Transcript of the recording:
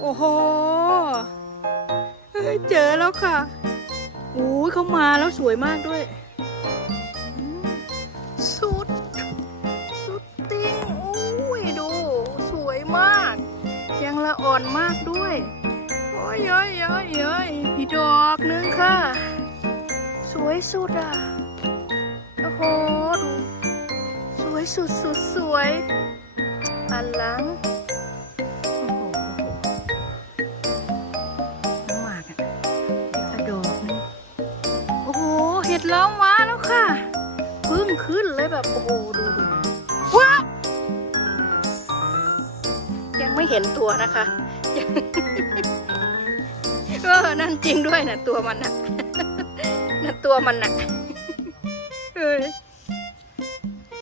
โอ้โหเจอแล้วค่ะโอ้ยเขามาแล้วสวยมากด้วยสุด สุดติงโอ้ยดู สวยมาก ยังละอ่อนมากด้วย โอ้ยเย้ยเย้ยเย้ยอีดอกนึงค่ะ สวยสุดอะ โอ้โห ดู สวยสุดสุดสวยอันหลัง ดล้อมว้าแล้วค่ะพึ่งขึ้นเลยแบบโอ้โหดูดูว้ายังไม่เห็นตัวนะคะเออนั่นจริงด้วยนะตัวมันนะนั่นตัวมันนะเอ้